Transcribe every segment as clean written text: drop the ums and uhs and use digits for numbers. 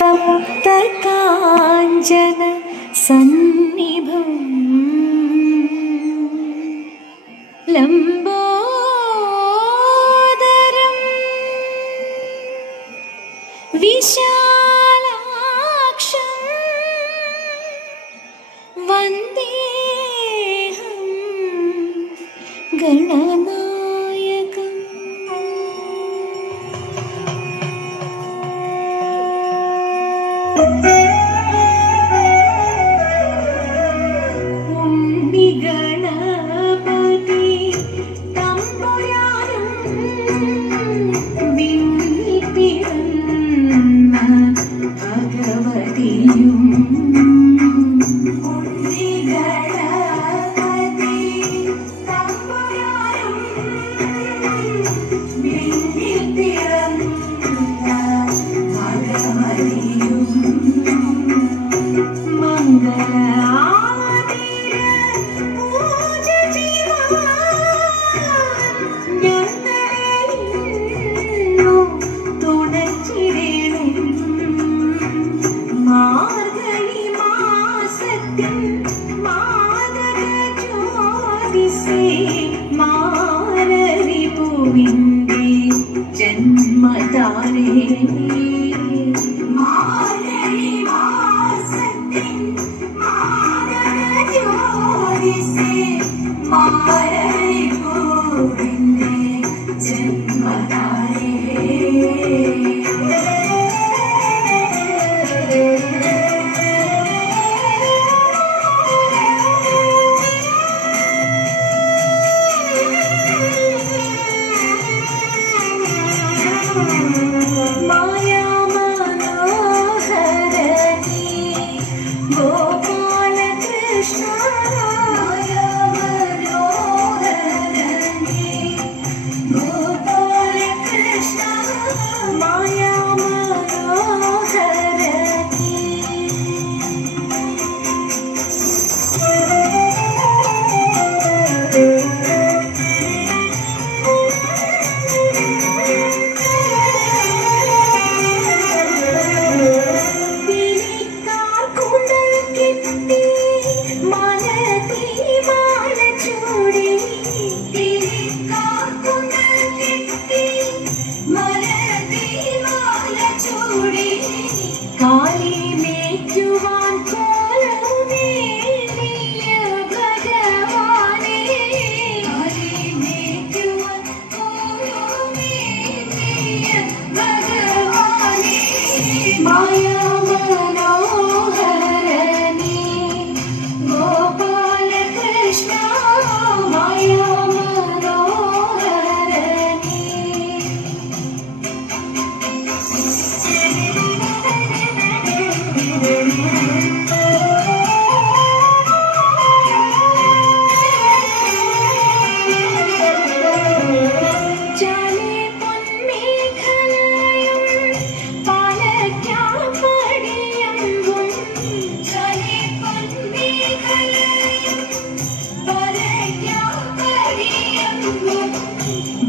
തപ്തകാഞ്ചന സന്നിഭം ലംബോദരം വിശാലാക്ഷം വന്ദേഹം ഗണനായകം.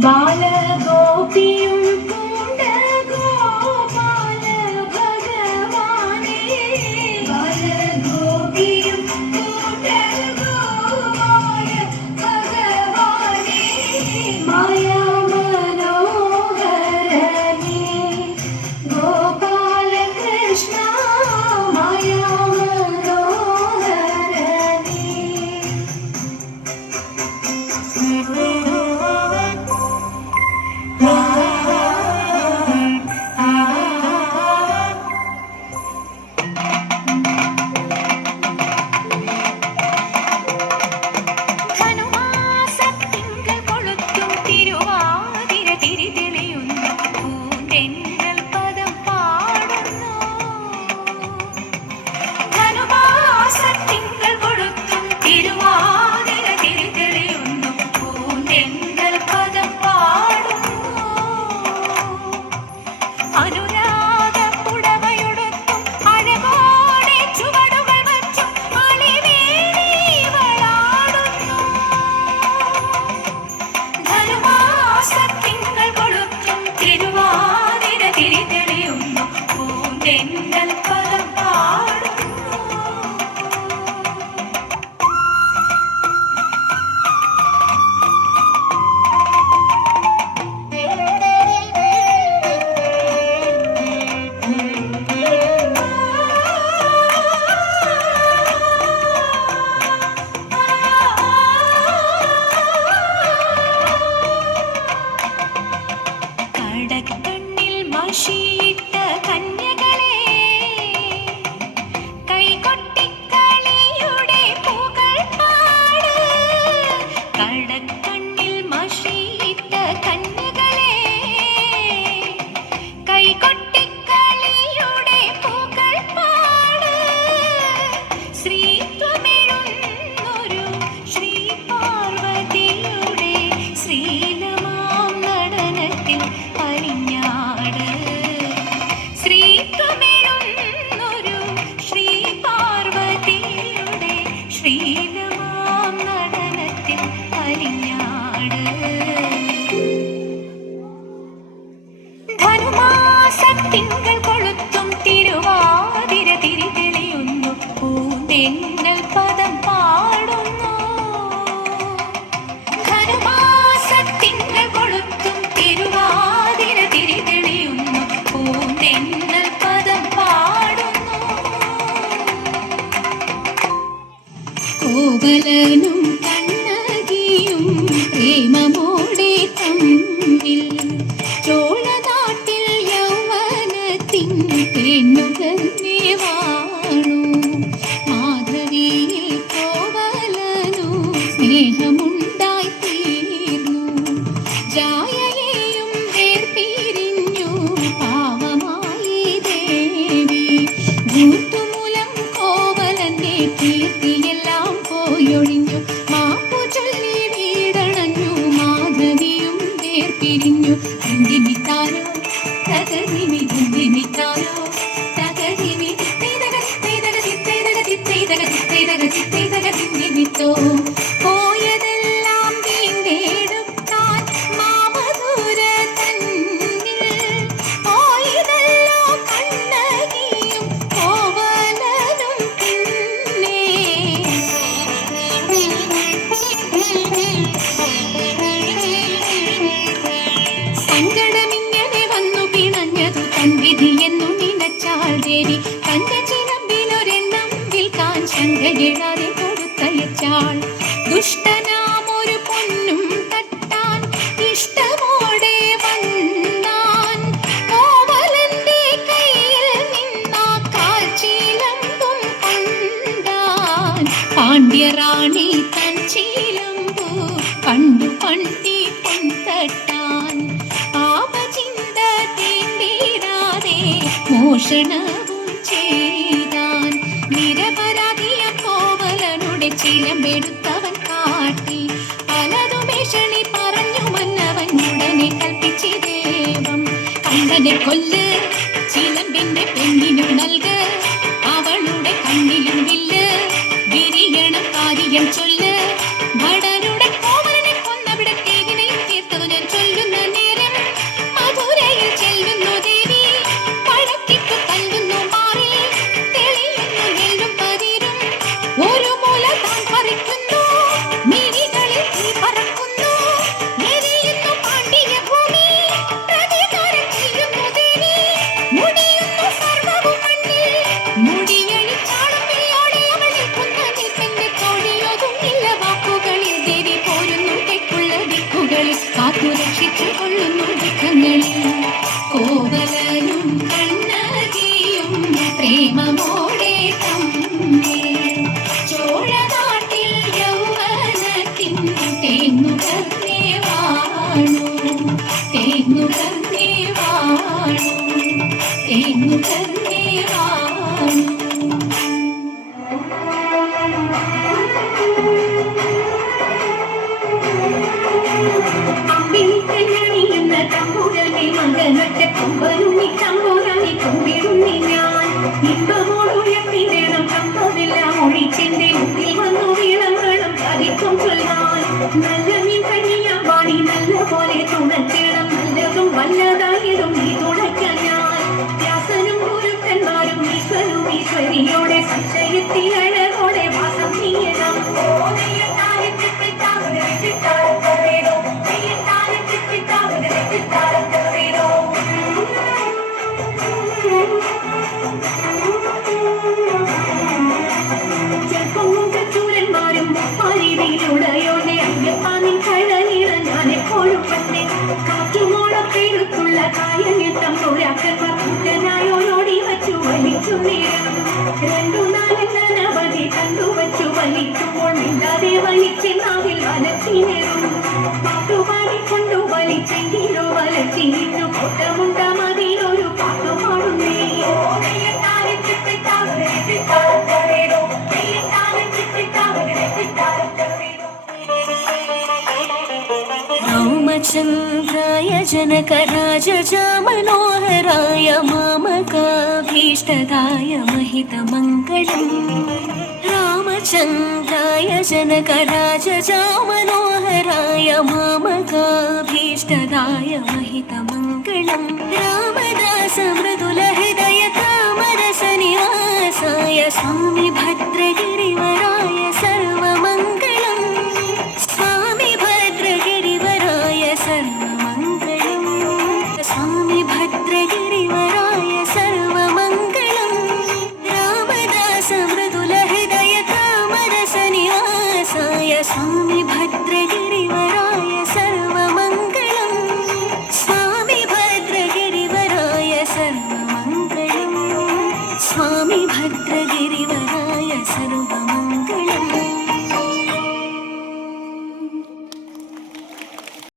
ബാലഗോപിയും പൂണ്ട ഗോപാല ഭഗവാനേ, ബാലഗോപിയും പൂണ്ട ഗോപാല ഭഗവാനേ, മായാ മനോഹരനേ ഗോപാല കൃഷ്ണ മായാ മനോഹരനേ. തിരുവാതിര തിരി തെളിയുന്നു മഷിയിട്ട കന്യകളെ കൈകൊട്ടിക്കളിയുടെ പുകൾ പാട് കടക്കണ്ണിൽ മഷിയിട്ട കന്യകളെ കൈകൊട്ടിക്കളിയുടെ പുകൾ പാട് ശ്രീത്വമെഴുന്നൊരു ശ്രീ പാർവതിയുടെ ശ്രീലമാം നടനത്തിൽ അലിഞ്ഞാട് ശ്രീത്വമെഴുന്നൊരു ശ്രീ പാർവതിയുടെ ശ്രീലമാം നടനത്തിൽ അലിഞ്ഞാട് ധനുമാസത്തിങ്കൾ കൊളുത്തും തിരുവാതിര തിരിതെളിയുന്നു പൂന്തെങ്ങൽ പദം പാടുന്നു ധനുമാസത്തിങ്കൾ കൊളുത്തും തിരുവാതിര തിരിതെളിയുന്നു പൂന്തെങ്ങൽ പദം പാടുന്നു കോവലനും കണ്ണകിയും പ്രേമമോടെ തമ്മിൽ ചോളനാട്ടിൽ യൗവനത്തിൻ പെണ്ണുകന്നെ വാണു മാധവിയിൽ കോവലനു സ്നേഹമുണ്ടായി തീർന്നു ജായയെയും വേർപിരിഞ്ഞു പാവമായി ദേവി ഭൂത്തുമൂലം കോവലന്റെ കീർത്തിയെല്ലാം പോയൊഴിഞ്ഞു മാപ്പു ചൊല്ലി വീടണഞ്ഞു മാധവിയും വേർപിരിഞ്ഞു ിമിത്താരോ തകരിമി ിമിത്താരോ തകരിമി നിമിത്തോ പോയതെല്ലാം വീണ്ടെടുക്കാൻ മാമധുര തന്നിൽ പോയതല്ലോ കണ്ണകിയും കോവലനും പിന്നെ സങ്കടമിങ്ങനെ വന്നു പിണഞ്ഞതു തൻ വിധിയെന്നു നിലച്ചാൽ ദേവി തന്റെ ചിലമ്പിലൊരെണ്ണം വിൽക്കാൻ ശങ്കയിടാതെ കൊടുത്തയച്ചാൾ ദുഷ്ടനാം ഒരു പൊന്നും തട്ടാൻ ഇഷ്ടമോടെ വന്നാൻ കോവലന്റെ കയ്യിൽ നിന്നാ കാൽച്ചീലമ്പും കൊണ്ടാൻ പാണ്ഡ്യറാണി തൻ ചീലമ്പു കണ്ടു പണ്ടി പൊൻതട്ടാൻ പാപചിന്ത തീണ്ടിടാതെ മോഷണവും ചെയ്താൻ നിരപരാധിയ കോവലനുടെ ചിലമ്പെടുത്തവൻ കാട്ടി പലതുമേഷണി പറഞ്ഞു മന്നവൻ ഉടനെ കൽപ്പിച്ചി ദേവം കണ്ണനെ കൊല്ല് ചിലമ്പിന്റെ പെണ്ണിനു നൽക് അവളുടെ കണ്ണിലും വില്ല് വിരിയണം കാര്യം ചൊല്ല് ഭടനുടെ കോവലനെ കൊന്നവിടെ തേവിനെയും തീർത്തതു ഞാൻ ചൊല്ലുന്ന നേരം മധുരയിൽ ചെല്ലുന്നു ദേവി പഴക്കിട്ടു തല്ലുന്നു മാറി തെളിയുന്നു നെല്ലും പതിരും ഒരു മൂല താൻ പറിക്കുന്നു മിഴികളിൽ തീ പറക്കുന്നു എരിയുന്നു പാണ്ഡ്യ ഭൂമി പ്രതികാരം ചെയ്യുന്നു ദേവി മുടിയുന്നു സർവ്വവും മണ്ണിൽ മുടിയഴിച്ചാളും വിളിയോടെ അവൾ നിൽക്കുന്ന നിൽപ്പെന്റെ തോഴിയൊതുങ്ങില്ല വാക്കുകളിൽ ദേവി പോരുന്നു തെക്കുള്ള ദിക്കുകളിൽ കാത്തു രക്ഷിച്ചു കൊള്ളുന്നു ദിക്കങ്ങളിൽ കോവലനും കണ്ണകിയും പ്രേമമോടെ തമ്മിൽ ചോഴനാട്ടിൽ യൗവനത്തിൻ തേങ്ങുകർന്നേ വാണു തേങ്ങുകർന്നേ വാണു തേങ്ങുകർന്നേ വാണു അമ്പിളിക്കണ്ണണിയുന്ന തമ്പുരനെ മകനൊറ്റ കൊമ്പരുണ്ണി തമ്പുരാനെ കൊണ്ടിടുന്നി ഞാൻ ഇമ്പമോടുയർത്തി വേണം കമ്പമെല്ലാം ഒഴിച്ചെന്റെ മുന്നിൽ വന്നു വീളങ്ങളും ചരിത്രം ചൊല്ലാൻ നല്ല മീൻ കഞ്ഞിയാൻ പാടി നല്ല പോലെ തുണച്ചിടം നല്ലതും വല്ലതായതും നീ തുണയ്ക്കാൻ ഞാൻ വ്യാസനും ഗുരുക്കന്മാരും ഈശ്വരും ഈശ്വരിയോടെ സംശയത്തിൽ അഴകോടെ വാസം ചെയ്യണം കാറ്റുമോളം പെരുത്തുള്ള വലിച്ചു നേരം രണ്ടു നാലെണ്ണനവധി കണ്ടുവച്ചു വലിക്കുമ്പോൾ മിണ്ടാതെ വലിച്ചെന്നാവിൽ വലച്ചിനേറും പാട്ടുപാടിക്കൊണ്ടു വലിച്ചെങ്കിലോ വലച്ചിനിന്നു കൊട്ടമുണ്ട മതിലൊരു പാട്ടുപാടുന്നേ रामचन्द्राय जनकराजजामनोहराय मामकाभीष्टदाय महितमङ्गलम् रामचन्द्राय जनकराजजामनोहराय मामकाभीष्टदाय महितमङ्गलम्